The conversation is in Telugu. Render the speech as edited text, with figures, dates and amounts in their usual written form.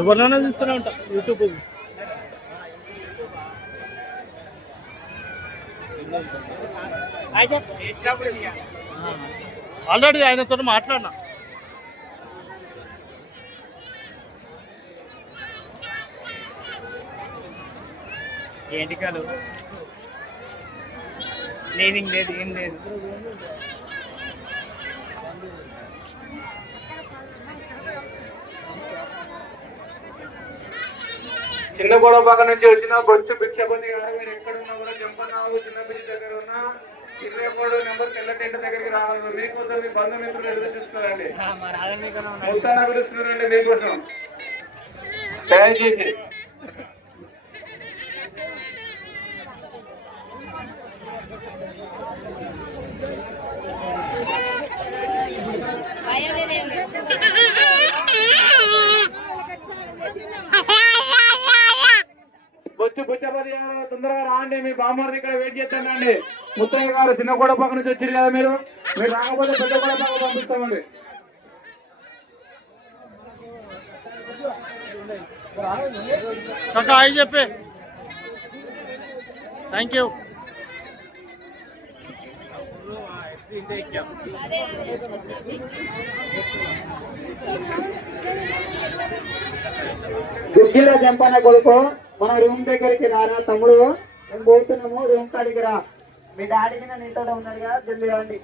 ఎవరినైనా చూస్తూనే ఉంటా యూట్యూబ్. ఆల్రెడీ ఆయనతో మాట్లాడినా. ఏంటి కాదు లేదింగ్ లేదు, ఏం లేదు. చిన్న గొడవపాక నుంచి వచ్చిన బొచ్చు భిక్షపతి గారు, మీరు ఎక్కడున్నా కూడా జంపన్నావు చిన్న బిడ్డ దగ్గర ఉన్న 23 నెంబర్ తెల్ల టెంట్ దగ్గరికి రావాలి. మీకోసం మీ బంధుమిత్రులు ఎదురు చూస్తున్నారండి. మొత్తాన్ని పిలుస్తున్నారండి మీకోసం. దయచేసి బొచ్చు బుచ్చపతి గారు తొందరగా రాండి. మీ బామ్మర్ది ఇక్కడ వెయిట్ చేస్తానండి. ముత్తయ్య గారు చిన్న గొడవపాక నుంచి వచ్చారు కదా, మీరు రాకపోతే పెద్ద గొడవపాక పంపిస్తామండి. అయి చెప్పే థ్యాంక్ యూ. దుగ్గిల జంపన్న కొడుకు, మన రూమ్ దగ్గరికి రారా తమ్ముడు, మేము పోతున్నాము రూమ్ కాడికి రా. మీ డాడీకి నీతో ఉన్నాడు కదా, జల్దీ రండి.